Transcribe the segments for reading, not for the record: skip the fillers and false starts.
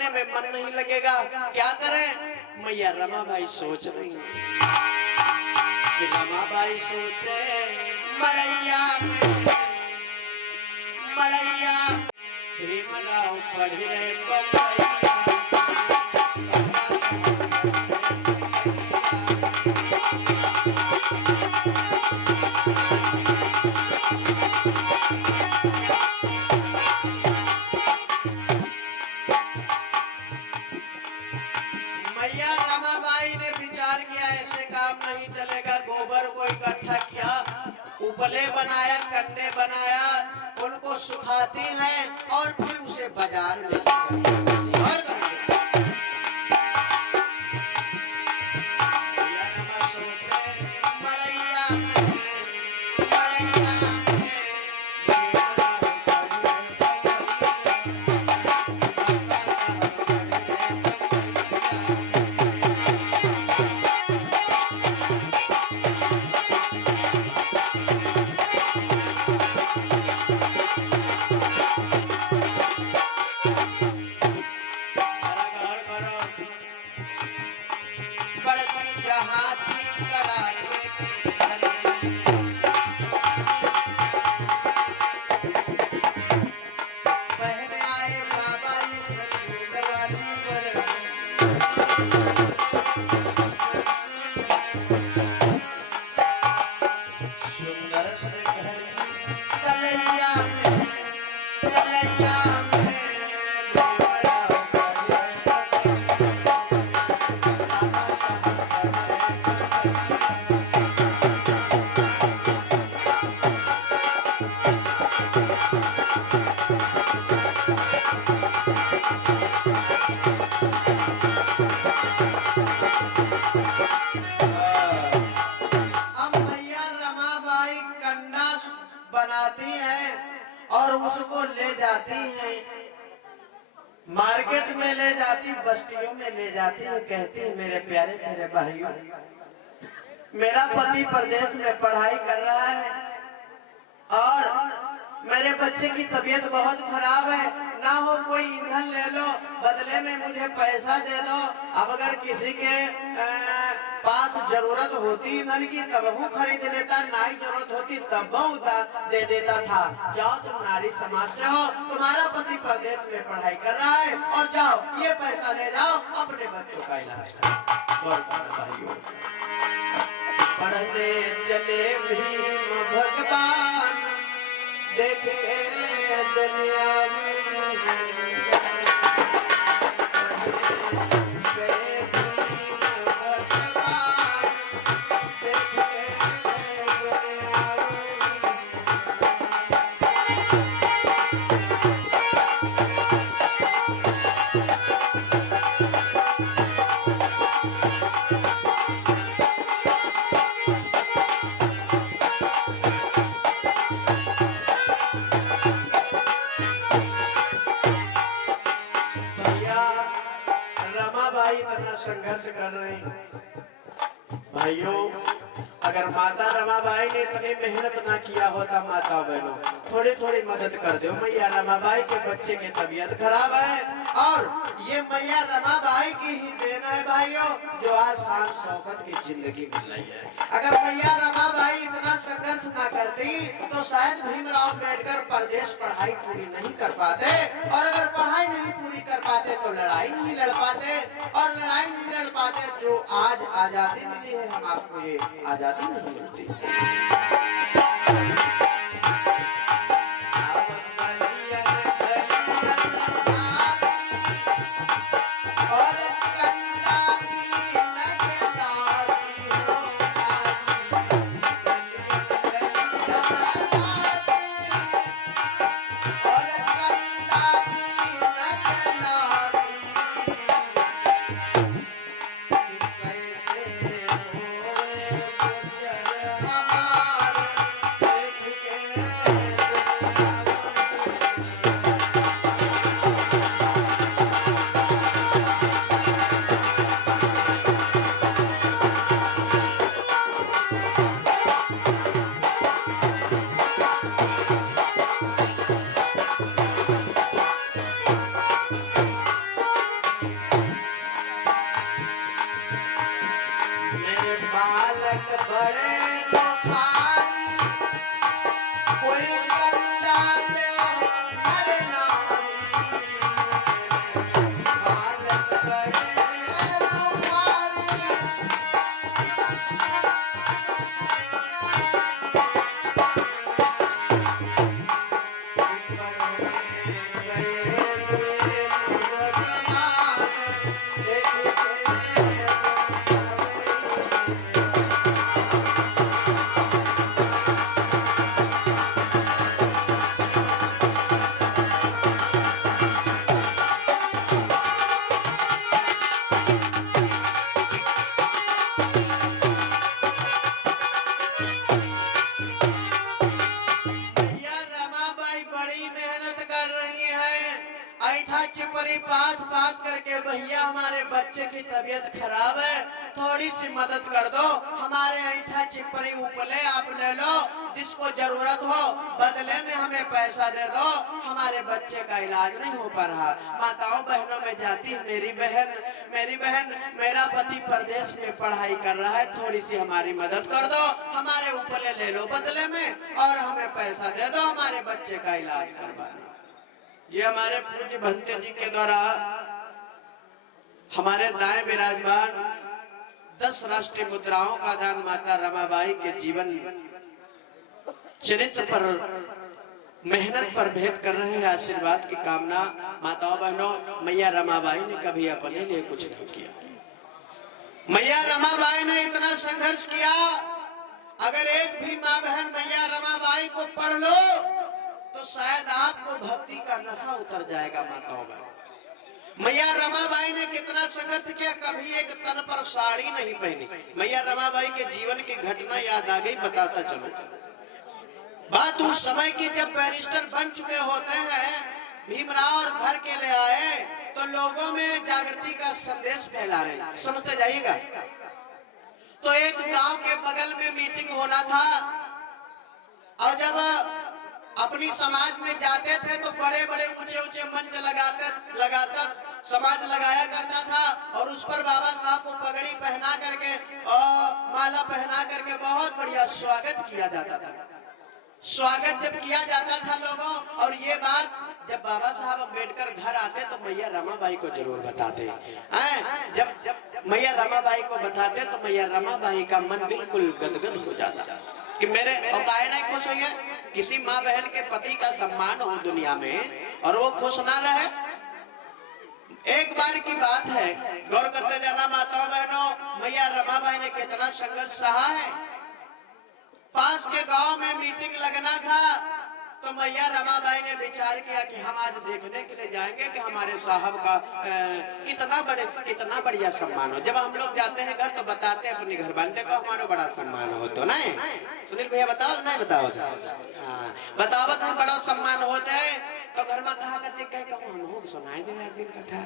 पढ़ने में मन नहीं लगेगा, क्या करें? मैया रमाबाई सोच रही कि रमाबाई सोचे मरैया मरैया भीमराव पढ़ रहे बम्बैया। मैया रमाबाई ने विचार किया ऐसे काम नहीं चलेगा। गोबर को इकट्ठा किया, उपले बनाया, कन्ने बनाया, उनको सुखाती हैं और फिर उसे बाजार में बनाती हैं और उसको ले जाती हैं मार्केट में, ले जाती, बस्तियों में ले जाती है। कहती है मेरे प्यारे प्यारे भाइयों, मेरा पति प्रदेश में पढ़ाई कर रहा है और मेरे बच्चे की तबीयत बहुत खराब है, ना हो कोई ईंधन ले लो, बदले में मुझे पैसा दे दो। अब अगर किसी के पास जरूरत होती ईंधन की तब वो खरीद लेता, ना ही जरूरत होती तब वो दे देता था। जाओ तुम नारी समाज से हो, तुम्हारा पति प्रदेश में पढ़ाई कर रहा है और जाओ ये पैसा ले जाओ, अपने बच्चों का इलाज करो। पढ़ने चले भीम भगवान, देख के दुनिया में संघर्ष कर रहे हैं। भाइयों, अगर माता रमाबाई ने इतनी मेहनत ना किया होता, माता बहनों थोड़ी थोड़ी मदद कर दो। मैया रमाबाई के बच्चे की तबीयत खराब है और ये मैया रमाबाई की ही देन है भाइयों, जो आज शान शौकत की जिंदगी मिल रही है। अगर मैया रमाबाई इतना संघर्ष ना करती तो शायद भीमराव अम्बेडकर प्रदेश पढ़ाई पूरी नहीं कर पाते, और अगर पढ़ाई नहीं पूरी कर पाते तो लड़ाई नहीं लड़ पाते, और लड़ाई नहीं लड़ पाते जो आज आजादी मिली है, हम आपको ये आजादी नहीं मिलती। हाथ बात करके, भैया हमारे बच्चे की तबीयत खराब है, थोड़ी सी मदद कर दो, हमारे ऐठा चिपरी उपले आप ले लो, जिसको जरूरत हो बदले में हमें पैसा दे दो, हमारे बच्चे का इलाज नहीं हो पा रहा। माताओं बहनों में जाती, मेरी बहन मेरा पति प्रदेश में पढ़ाई कर रहा है, थोड़ी सी हमारी मदद कर दो, हमारे उपले ले लो बदले में और हमें पैसा दे दो हमारे बच्चे का इलाज करवाने। ये हमारे पूज्य भंते जी के द्वारा हमारे दाएं विराजमान 10 राष्ट्रीय मुद्राओं का दान माता रमाबाई के जीवन चरित्र पर, मेहनत पर भेंट कर रहे हैं। आशीर्वाद की कामना। माताओं बहनों, मैया रमाबाई ने कभी अपने लिए कुछ नहीं किया। मैया रमाबाई ने इतना संघर्ष किया, अगर एक भी माँ बहन मैया रमाबाई को पढ़ लो तो शायद आपको भक्ति का नशा उतर जाएगा। माताओं बहनों, मैया रमाबाई ने कितना संघर्ष किया, कभी एक तन पर साड़ी नहीं पहनी। मैया रमाबाई के जीवन की घटना याद आ गई, बताता चलो। बात उस समय की जब बैरिस्टर बन चुके होते हैं, भीमराव और घर के ले आए तो लोगों में जागृति का संदेश फैला रहे, समझते जाइएगा। तो एक गांव के बगल में मीटिंग होना था और जब अपनी समाज में जाते थे तो बड़े बड़े ऊंचे ऊंचे मंच लगाता समाज लगाया करता था और उस पर बाबा साहब को पगड़ी पहना करके और माला पहना करके बहुत बढ़िया स्वागत किया जाता था। स्वागत जब किया जाता था लोगों, और ये बात जब बाबा साहब अम्बेडकर घर आते तो मैया रमाबाई को जरूर बताते हैं। जब मैया रमाबाई को बताते तो मैया रमाबाई का मन बिल्कुल गदगद हो जाता कि मेरे और काहे नहीं खुश हो गया। किसी माँ बहन के पति का सम्मान हो दुनिया में और वो खुश ना रहे। एक बार की बात है, गौर करते जाना माताओं बहनों, मैया रमाबाई ने कितना संघर्ष सहा है। पास के गांव में मीटिंग लगना था तो मैया रमाबाई ने विचार किया कि हम आज देखने के लिए जाएंगे कि हमारे साहब का कितना बढ़िया सम्मान हो। जब हम लोग जाते हैं घर तो बताते हैं अपनी घर वाले को हमारा बड़ा सम्मान हो, तो नहीं सुनील भैया बताओ, नहीं बताओ, बतावत है बड़ा सम्मान होता है। तो घर में कहा करते हम सुनाई दे यार दिन कथा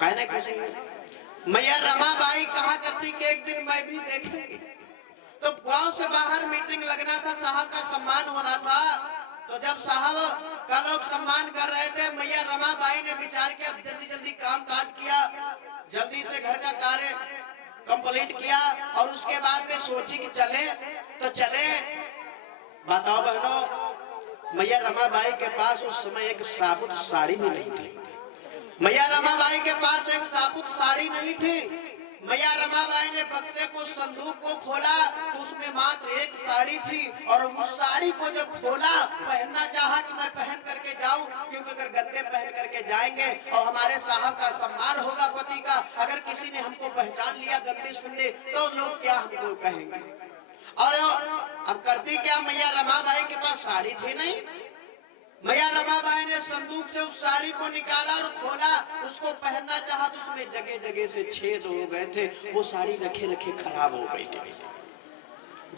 कहे नहीं कुछ। मैया रमाबाई कहा करती कि एक दिन मैं भी देखेंगे। तो गांव से बाहर मीटिंग लगना था, साहब का सम्मान होना था। तो जब साहब का लोग सम्मान कर रहे थे, मैया रमाबाई ने विचार किया, जल्दी जल्दी काम काज किया, जल्दी से घर का कार्य कंप्लीट किया और उसके बाद में सोची कि चले तो चले। बताओ बहनों, मैया रमाबाई के पास उस समय एक साबुत साड़ी भी नहीं थी। मैया रमाबाई के पास एक साबुत साड़ी नहीं थी। मैया रमाबाई ने बक्से को, संदूक को खोला तो उसमें मात्र एक साड़ी थी और उस साड़ी को जब खोला, पहनना चाहा कि मैं पहन करके जाऊं, क्योंकि अगर गंदे पहन करके जाएंगे और हमारे साहब का सम्मान होगा पति का, अगर किसी ने हमको पहचान लिया गंदे संदे तो लोग क्या हमको कहेंगे। और अब करती क्या, मैया रमाबाई के पास साड़ी थी नहीं। मैया रमाबाई ने संदूक से उस साड़ी को निकाला और खोला, उसको पहनना चाहा तो उसमें जगह जगह से छेद हो गए थे, वो साड़ी रखे रखे खराब हो गई थी।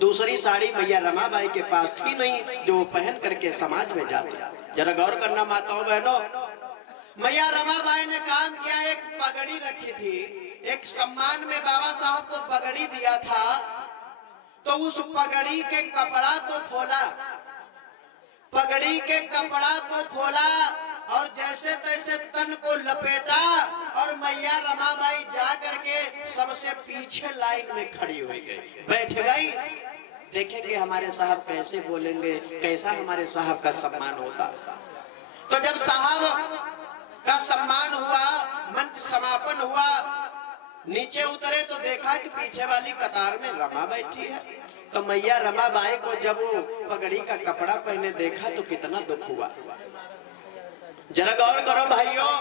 दूसरी साड़ी मैया रमाबाई के पास थी नहीं जो पहन करके समाज में जाती। जरा गौर करना माताओं बहनों, मैया रमाबाई ने काम किया, एक पगड़ी रखी थी, एक सम्मान में बाबा साहब को पगड़ी दिया था, तो उस पगड़ी के कपड़ा को खोला, पगड़ी के कपड़ा को खोला और जैसे तैसे तन को लपेटा और मैया रमाबाई जा करके सबसे पीछे लाइन में खड़ी हो गई, बैठ गई। देखेंगे हमारे साहब कैसे बोलेंगे, कैसा हमारे साहब का सम्मान होता। तो जब साहब का सम्मान हुआ, मंच समापन हुआ, नीचे उतरे तो देखा कि पीछे वाली कतार में रमा बैठी है। तो मैया रमाबाई को जब वो पगड़ी का कपड़ा पहने देखा तो कितना दुख हुआ। जरा गौर करो भाइयों,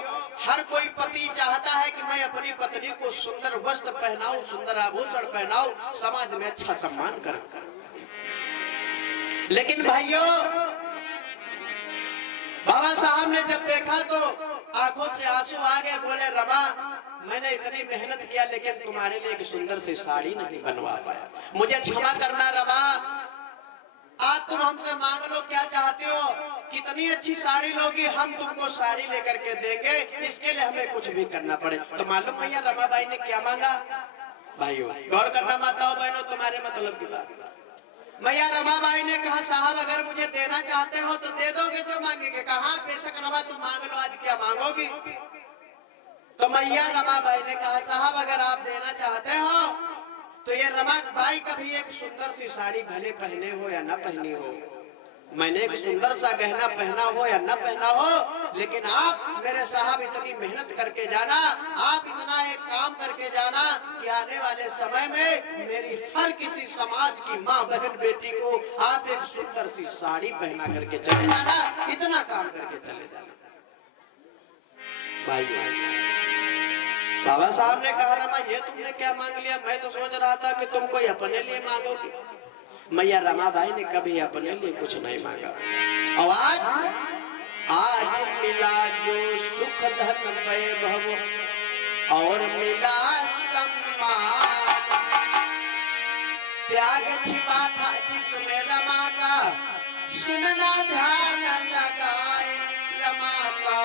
हर कोई पति चाहता है कि मैं अपनी पत्नी को सुंदर वस्त्र पहनाऊं, सुंदर आभूषण पहनाऊं, समाज में अच्छा सम्मान करूं। लेकिन भाइयों, बाबा साहब ने जब देखा तो आंखों से आंसू आ गए, बोले रमा मैंने इतनी मेहनत किया लेकिन तुम्हारे लिए एक सुंदर सी साड़ी नहीं बनवा पाया, मुझे क्षमा करना रमा। आज तुम हमसे मांग लो क्या चाहते हो, कितनी अच्छी साड़ी लोगी, हम तुमको साड़ी लेकर के देंगे, इसके लिए हमें कुछ भी करना पड़े। तो मालूम मैया रमाबाई ने क्या मांगा? भाइयों गौर करना माताओं बहनों, तुम्हारे मतलब की बात। मैया रमाबाई ने कहा साहब अगर मुझे देना चाहते हो तो दे दोगे तो मांगेंगे। कहा बेशक रमा तुम मांग लो, आज क्या मांगोगी? तो मैया रमाबाई ने कहा साहब अगर आप देना चाहते हो तो ये रमाबाई कभी एक सुंदर सी साड़ी भले पहने हो या न पहनी हो, मैंने एक सुंदर सा गहना पहना हो या न पहना हो, लेकिन आप मेरे साहब इतनी मेहनत करके जाना, आप इतना एक काम करके जाना कि आने वाले समय में मेरी हर किसी समाज की माँ बहन बेटी को आप एक सुंदर सी साड़ी पहना करके चले जाना, इतना काम करके चले जाना। भाई बाबा साहब ने कहा रमा ये तुमने क्या मांग लिया? मैं तो सोच रहा था कि तुम कोई अपने लिए मांगोगे। मैया रमाबाई ने कभी अपने लिए कुछ नहीं मांगा। और आज मिला जो सुख धन वैभव और मिला सम्मान, त्याग छिपा था जिसमें रमा का, सुनना ध्यान लगाए रमा का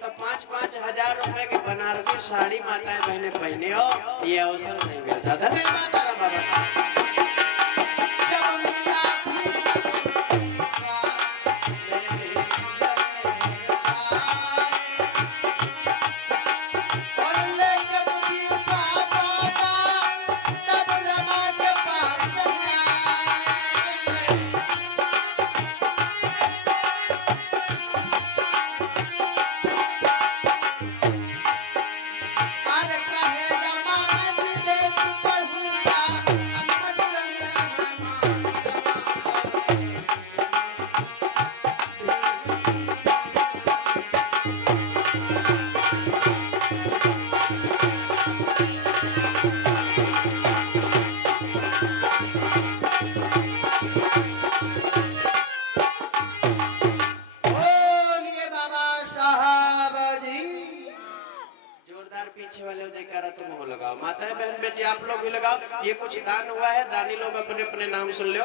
तो 5-5 हजार रुपए की बनारसी साड़ी माताएं बहने पहने हो, ये अवसर नहीं मिलता। धन्यवाद बाबा। पीछे वाले जयकारा तुम हो लगाओ, माताएं बहन बेटी आप लोग भी लगाओ। ये कुछ दान हुआ है, दानी लोग अपने अपने नाम सुन लो।